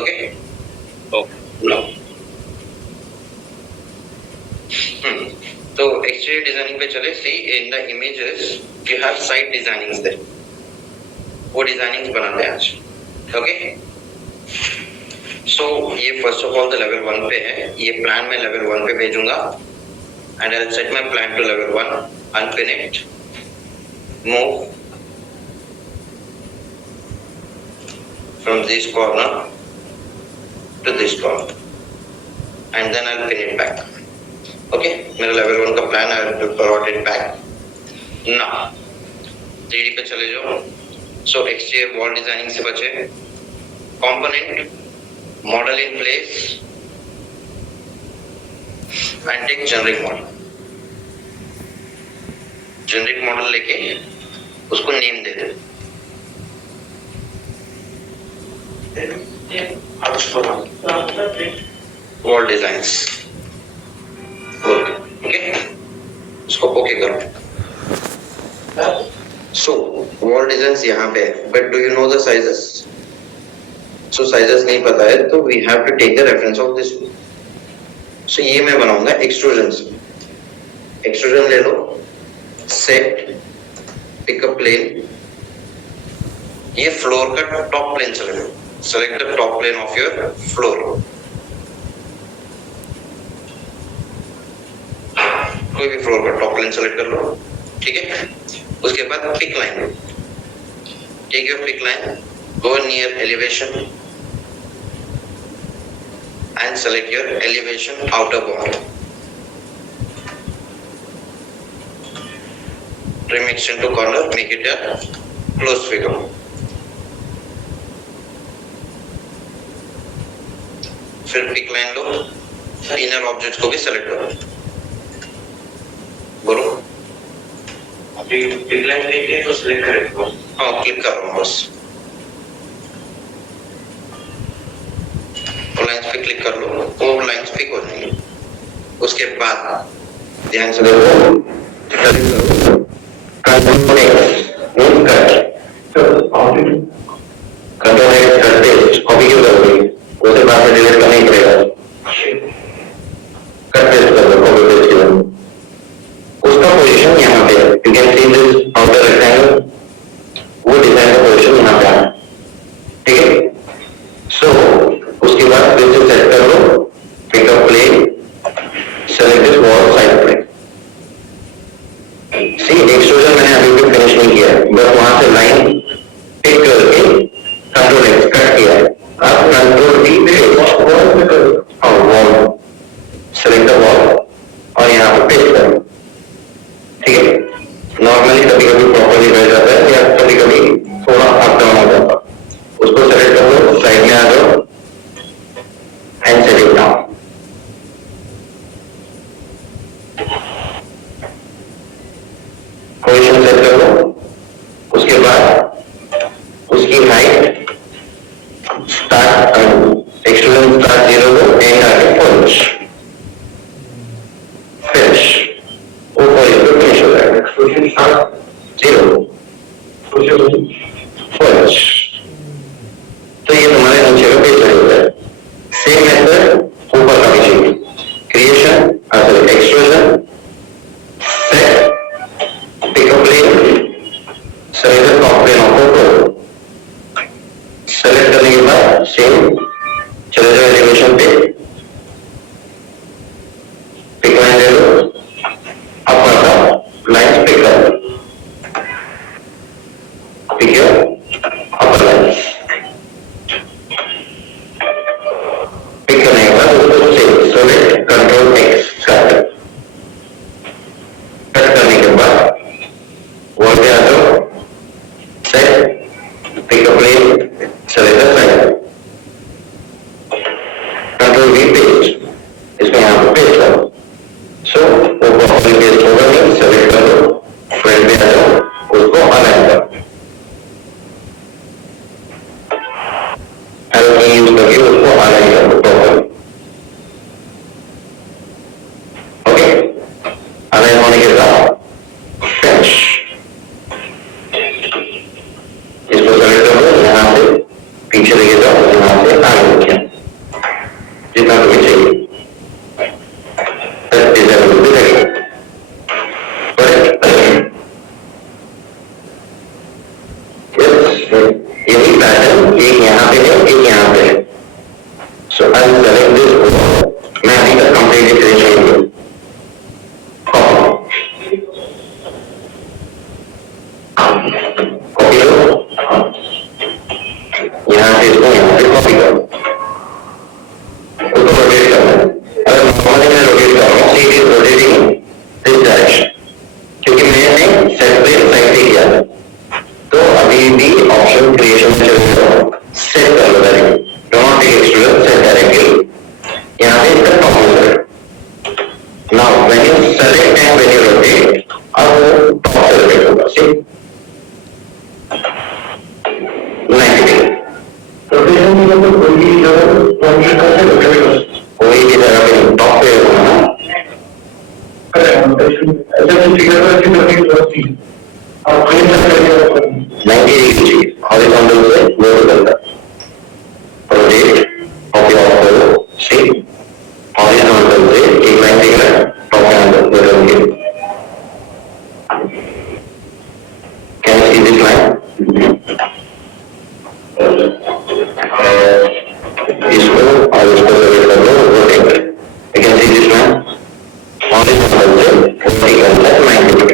ओके तो exterior designing पे चले. See in the images you have side designings there. वो डिजाइनिंग्स बनाते हैं आज. ओके सो ये first of all the level 1 पे है. ये प्लान मैं लेवल 1 पे भेजूंगा and I will set my plan to level 1, unpin it, move from this corner to this corner and then I'll pin it back. Okay, मेरा level 1 का plan I will brought it back. Now 3D पे चले जाओ. So exterior wall designing से बचे. Component, model in place and take generic model. Generic model लेके उसको name दे दे. Wall designs. Okay. इसको ओके करो. So wall designs यहाँ पे है. But do you know the sizes? So sizes नहीं पता है तो we have to take the reference of this. So ये मैं बनाऊंगा extrusion से. Extrusion ले लो. Set. Pick a plane. ये floor का top plane चले लो. Select the top plane of your floor. कोई भी फ्लोर का टॉप प्लेन सेलेक्ट कर लो. ठीक है. उसके बाद pick line. Take your pick line, go near elevation and select your elevation outer border. Trim extend to corner, make it a close figure. फिर pick line लो, इनर ऑब्जेक्ट्स को भी सेलेक्ट करो. बोलो. अभी पिक लाइन लेके तो सिलेक्ट करेंगे. हाँ, क्लिक कर रहा हूँ बस. वो लाइंस पे क्लिक कर लो, वो लाइंस पिक हो जाएंगे. उसके बाद ध्यान से देखो. कॉपी क्यों करोगे? उसे बाद में डिलीट करना ही पड़ेगा. कट पेस्ट कर दो कॉपी पेस्ट के बाद. उसका पोजीशन यहाँ पे है. You can see this outer rectangle. वो डिजाइन का पोजीशन यहाँ पे है. ठीक है. सो उसके बाद फिर से सेट कर लो. Pick up plane, select this wall side plane. See extrusion मैंने अभी भी फिनिश नहीं किया है, बस वहां से लाइन टिक करके कंट्रोल एक्स कट किया है. आप कंट्रोल वी पे वॉल सेलेक्ट द वॉल और यहाँ पे पेस्ट करो. ठीक है. नॉर्मली कभी कभी प्रॉपरली बैठ जाता है या कभी कभी थोड़ा अप डाउन हो जाता है. उसको सेलेक्ट कर लो, साइड में आ जाओ and set it down. Position set कर लो. उसके बाद उसकी हाइट स्टार्ट एक्सट्रूजन स्टार्ट 0 को एंड आके फिनिश. वो पोजीशन फिनिश हो जाएगा. एक्सट्रूजन स्टार्ट 0 फिनिश. तो ये तुम्हारे नीचे का पेज हो जाए. सेम मेथड ऊपर का भी चाहिए. Creation extrusion set pick up plane select the top plane of photo. Select करने के बाद सेम चले जाओ एलिवेशन पे. पिक लाइन ले लो. अपर का लाइन पिक कर लो. Pick your upper line. Pick करने के बाद उसको select control X cut. Cut करने के बाद वॉल पे आ जाओ. Set pick up plane select the side. Control V paste. इसमें यहाँ पे पेस्ट करो. सो वो प्रॉपर्ली पेस्ट होगा नहीं. सेलेक्ट कर लो, फ्रंट पे आ जाओ, उसको अलाइन करो. एरो की यूज करके उसको अलाइन करो प्रॉपर्ली. ओके. अलाइन होने के बाद फिनिश. इसको सेलेक्ट करो, यहाँ से पीछे लेके जाओ, यहाँ से आगे रखिए. वही की तरह पे टॉप पे होगा ना। हॉरिजॉन्टल से वर्टिकल तक project of your shape horizontal से एक लाइन देख रहा है टॉप के अंदर बदल के कैन सी दिस लाइन इसको और इसको सेलेक्ट कर दो rotate you can see this line horizontal से वर्टिकल तक लाइन देख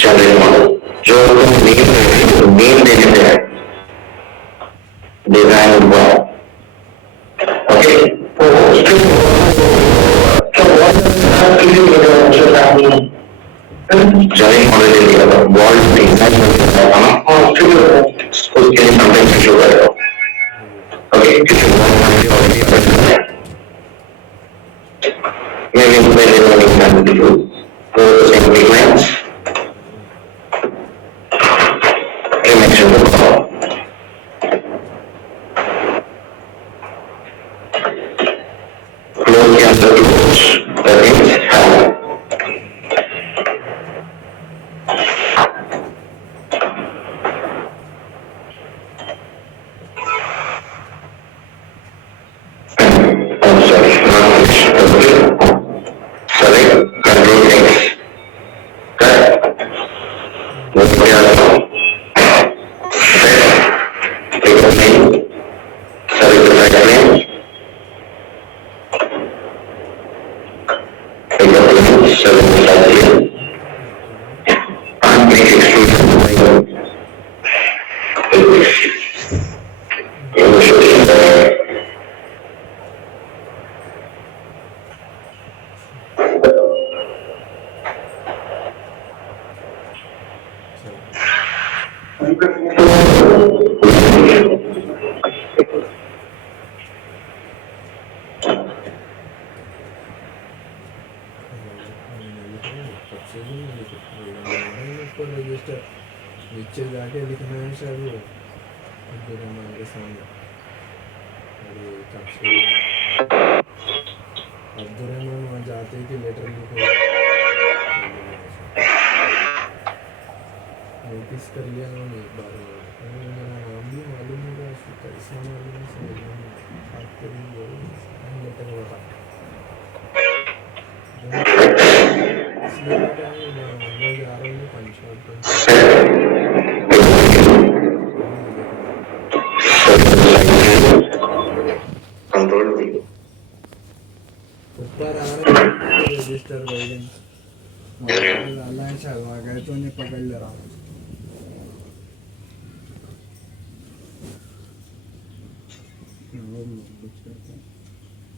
जनरल मॉडल जो तुम नेम देने से है डिजाइन हुआ ओके तो जनरल मॉडल ले लिया था वॉल डिजाइन उसके लिए कंटेंट शो करेगा ओके किसी maybe very well example to go to the same lines. Image of the call. Close the answer to which that means how. I'm sorry, not which. Select control X. Correct. Let's go down. Set. Take the name. Select the right name. Take the name. Select the right name. And make exclusion. Register नीचे जाके लिखना है सर वो अब्दुलरहमान के सामने अरे कब से अब्दुलरहमान वहाँ जाते ही कि लेटर लिखो नोटिस कर लिया उन्होंने एक बार मेरा नाम भी मालूम होगा उसको कैसा मालूम है समझ में बात करेंगे लेटर बता इसलिए क्या है मैं अंदर जा रहा हूँ Control V. ऊपर आ रहा है रजिस्टर वर्जन डाला है चलवा गए तो उन्हें पकड़ ले रहा हूँ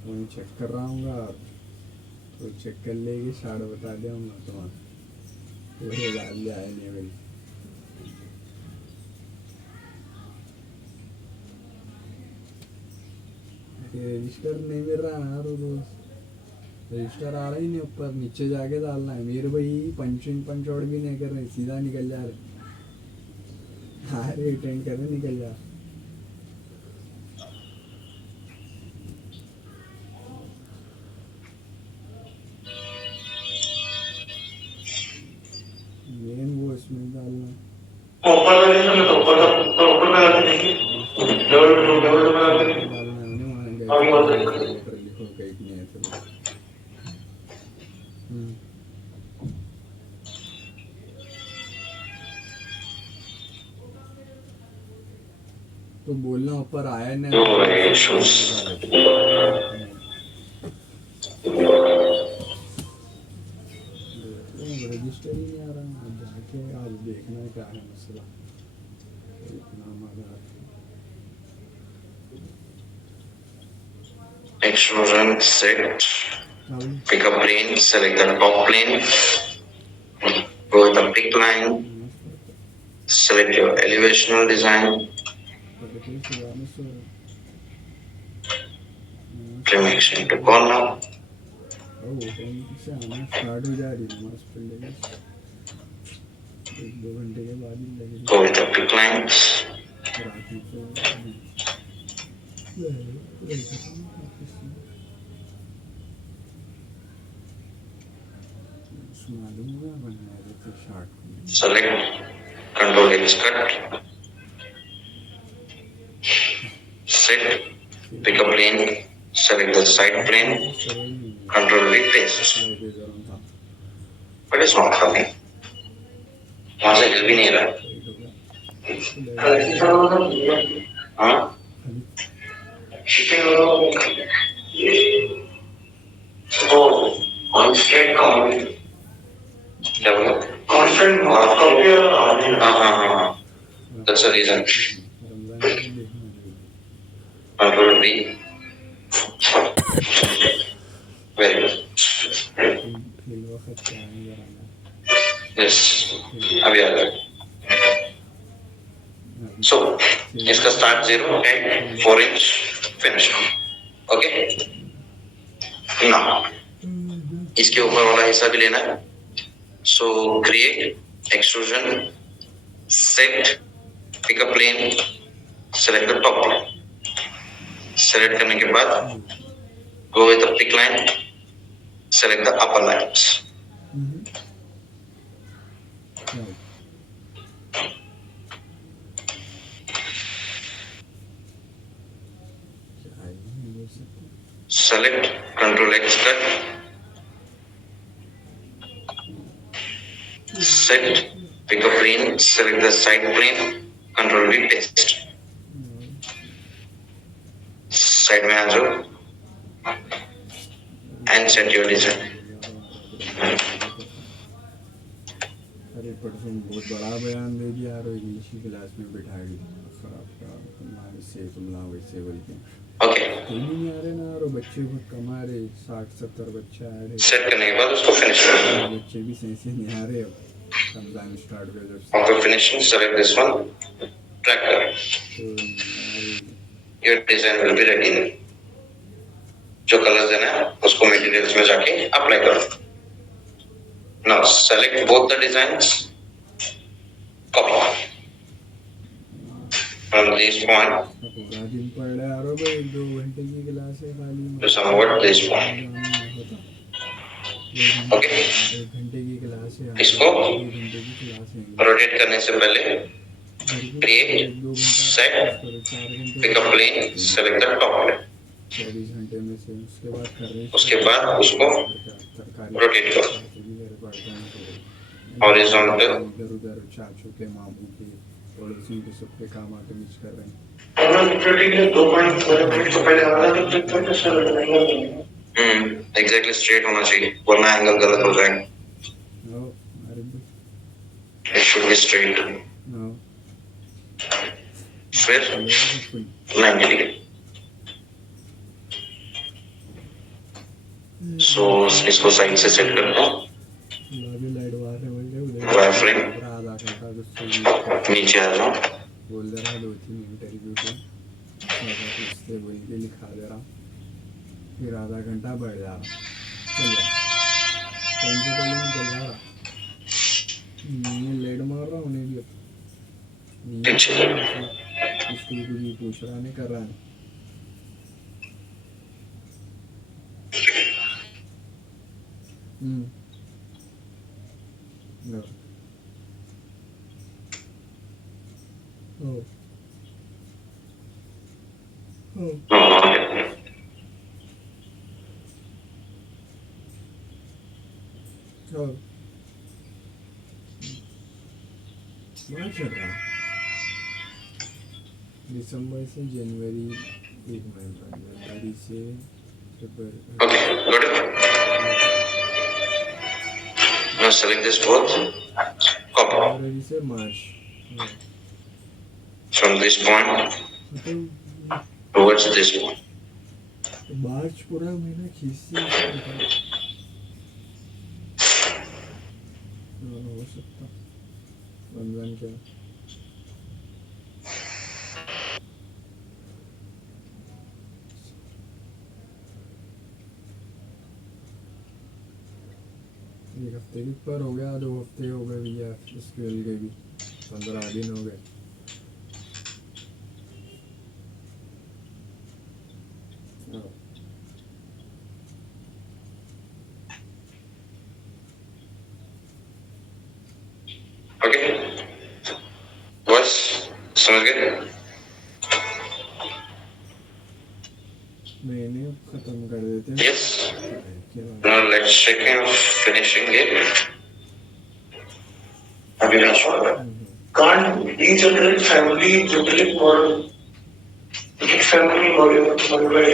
वहीं चेक कर रहा हूँ तो चेक कर लेगी शार्ट बता दे तुम्हारा वही डाल दिया है नहीं भाई रजिस्टर नहीं मिल रहा यार रोज रजिस्टर आ रहा ही नहीं ऊपर नीचे जाके डालना है मेरे भाई पंचिंग पंच आउट भी नहीं कर रहे सीधा निकल जा रहे अरे अटेंड कर रहे निकल जा मेन वो इसमें डालना ऊपर का नहीं तो ऊपर का डालते देखिए लेवल पे डालते डालना है ना वहाँ लेटर लिखो कहीं नहीं है तो तो बोलना ऊपर आया नहीं रजिस्टर ही नहीं आ रहा आज जाके आज देखना है क्या है मसला इतना मजा Extrusion set. Pick a plane. Select the top plane. Go with the pick line. Select your elevational design. Trim action to corner. Start हो जा रही है मस्त लगेगा 1-2 घंटे के बाद ही लगेगा Go with the pick lines. रात को मालूम होगा बनाया तो short Select. Control X cut. Set. Pick a plane. Select the side plane. Control V paste. But it's not coming. वहाँ से हिल भी नहीं रहा हाँ तो on straight comment क्या बोला? कांस्टेंट कॉपी और हाँ, that's the reason. रमजान में देखना चाहिए। Control V. Very good. फिल वक्त क्या है जरा ना। Yes. अभी आ गया. So, इसका start 0 and 4 inch finish. Okay? Now, इसके ऊपर वाला हिस्सा भी लेना है. So, create extrusion, set, pick a plane, select the top plane. Select करने के बाद go with the pick line, select the upper lines. Select Control X cut. Set, pick a plane, select the side plane, Control V paste. Side में आ जाओ and set your design. अरे परसों बहुत बड़ा बयान दे दिया यार, इंग्लिश की क्लास में बिठा के खराब से तुमला वैसे बोल के Okay. नहीं आ रहे ना, और बच्चे बहुत कम आ रहे, 60-70 बच्चे आ रहे, सेट करने के बाद उसको फिनिश करो. बच्चे भी सही से नहीं आ रहे अब रमजान स्टार्ट हुए जब से। After finishing, select this one, tractor. तो Your design will be ready. जो कलर देना है उसको मटेरियल्स में जाके अप्लाई करो. Now select both the designs, copy from this point पूरा दिन पढ़ रहा है भाई, 2 घंटे की क्लास है खाली to somewhat this point. Okay. 1 घंटे की क्लास है, इसको 2 घंटे की क्लास है, रोटेट करने से पहले create, set, pick a plane, select the top plane. 24 घंटे में से उसके बाद उसको रोटेट करो. Horizontal. इधर उधर चाचू के मामू के पड़ोसियों के सबके काम आके मिस कर रहे हैं। एग्जैक्टली स्ट्रेट होना चाहिए, वरना एंगल गलत हो जाएगा. नो अरे it should be straight. No फिर 90 डिग्री. सो इसको साइड से सेट करते हैं. लॉबी लाइट वाले बोल रहे उधर वायरफ्रेम आधा घंटा गुस्से नीचे आ जाओ. बोल दे रहा 2-3 इंटरव्यू के इससे बोल के लिखा दे रहा, फिर आधा घंटा बढ़ जा रहा, चल जा कौन से पहले निकल जा रहा, मैं लेट मार रहा हूँ नहीं पीछे. इसको कुछ पूछ रहा नहीं कर रहा है. No. Oh. Oh. Oh. क्या चल रहा है? दिसंबर से जनवरी 1 महीना, जनवरी से Okay, got it. Now select this both, copy जनवरी से मार्च from this point towards this point. मार्च पूरा महीना खींचते हो सकता रमजान क्या एक हफ्ते के ऊपर हो गया, 2 हफ्ते हो गए भैया स्केल के भी, 15 दिन हो गए. Okay, बस समझ गए. मैंने खत्म कर देते हैं. Yes. Now let's check in finishing it. Have you finished? Can't each generate family generate model? Each family model by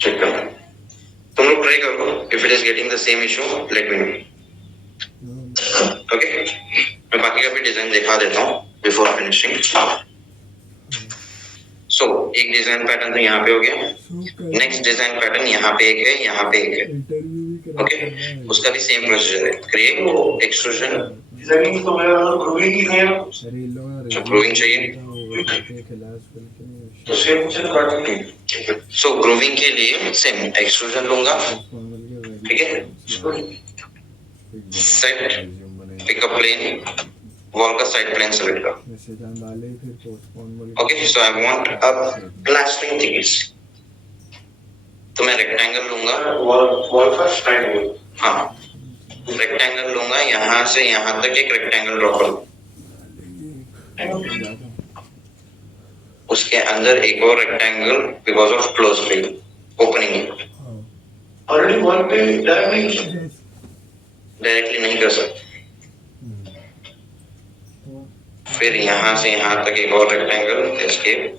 check करना. तुम लोग को ट्राई करो, if it is getting the same issue let me know. Okay, मैं बाकी का भी डिजाइन दिखा देता हूँ बिफोर फिनिशिंग. सो एक डिजाइन पैटर्न तो यहाँ पे हो गया. नेक्स्ट डिजाइन पैटर्न यहाँ पे एक है, यहाँ पे एक है. ओके, उसका भी सेम प्रोसीजर है. क्रिएट, एक्सट्रूजन, डिजाइनिंग तो मेरा ग्रूविंग ही है. ग्रूविंग चाहिए तो सेम से काट. सो ग्रूविंग के लिए सेम एक्सट्रूजन लूंगा. ठीक है, set, pick a plane, wall का साइड प्लेन सेलेक्ट करो. Okay, so I want a plastering thickness. तो मैं रेक्टेंगल लूंगा. वॉल का साइड. हाँ, रेक्टेंगल लूंगा, यहाँ से यहाँ तक एक रेक्टेंगल ड्रॉ करूँ. उसके अंदर एक और rectangle because of close fill opening. Already wall पे डायरेक्टली नहीं कर सकते. फिर यहाँ से यहाँ तक एक और rectangle. Escape,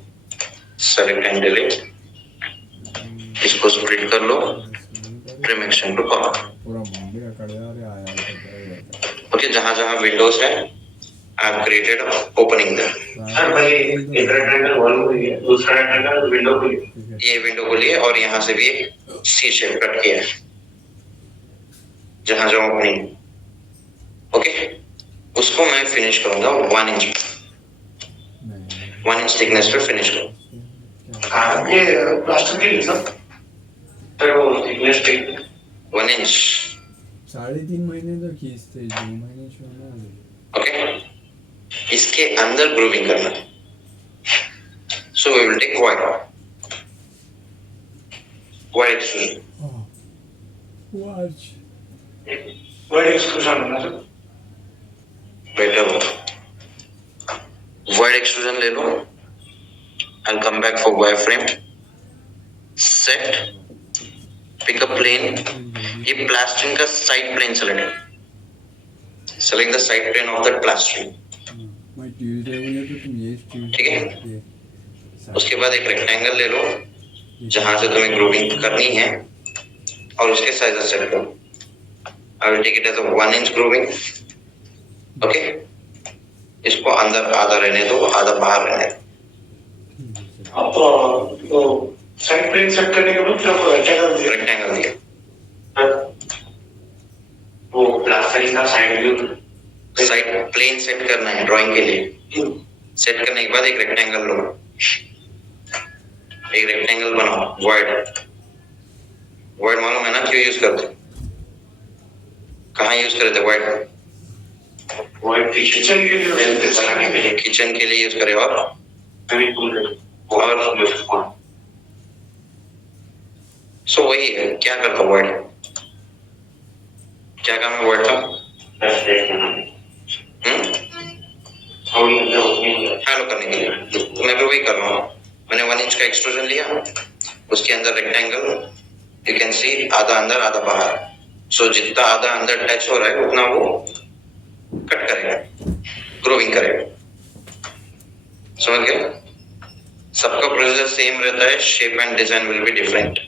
select and delete. इसको स्प्लिट कर लो. Trim action to corner. Okay, जहाँ जहाँ विंडोज है I have created opening there. Sir भाई एक रेक्टेंगल वॉल को लिए, दूसरा रेक्टेंगल विंडो को लिए. ये विंडो को लिए और यहाँ से भी एक सी शेप कट किया है जहाँ जहाँ ओपनिंग. ओके, उसको मैं फिनिश करूंगा 1 इंच. 1 इंच थिकनेस पे फिनिश करूँ. ये प्लास्टर के लिए सर वो थिकनेस ठीक 1 इंच. 3.5 महीने तो खींचते, 2 महीने छोड़ना. ओके, इसके अंदर ग्रूविंग करना. So we will take wide extrusion. Watch wide extrusion है सर. बेटर हो. वाइड एक्सट्रूजन ले लो. I will come back for wire frame. Set, pick a plane. ये प्लास्टरिंग का side plane select the side plane of that plastering. ठीक है, उसके बाद एक रेक्टेंगल ले लो जहां से तुम्हें ग्रूविंग करनी है और उसके साइज सेट करो. I will take it as a 1 inch grooving. Okay, इसको अंदर आधा रहने दो, आधा बाहर रहने दो. अब तो साइड प्लेन सेट करने के बाद फिर रेक्टेंगल दिया. वो प्लास्टरिंग का side view side plane set करना है ड्राइंग के लिए. सेट करने के बाद एक रेक्टेंगल लो. एक रेक्टेंगल बनाओ वाइड. वाइड मालूम है ना क्यों यूज करते, कहाँ यूज करते वाइड? वाइड किचन के लिए, किचन के लिए यूज करे. और सो वही है. क्या करता वाइड, क्या काम है वाइड का? हेलो करने के लिए. तो मैं भी वही कर रहा हूँ. मैंने 1 इंच का एक्सट्रूजन लिया, उसके अंदर रेक्टेंगल. यू कैन सी आधा अंदर आधा बाहर. सो जितना आधा अंदर टच हो रहा है उतना वो कट करेगा, ग्रोविंग करेगा. समझ गए? सबका प्रोसीजर सेम रहता है, shape and design will be different.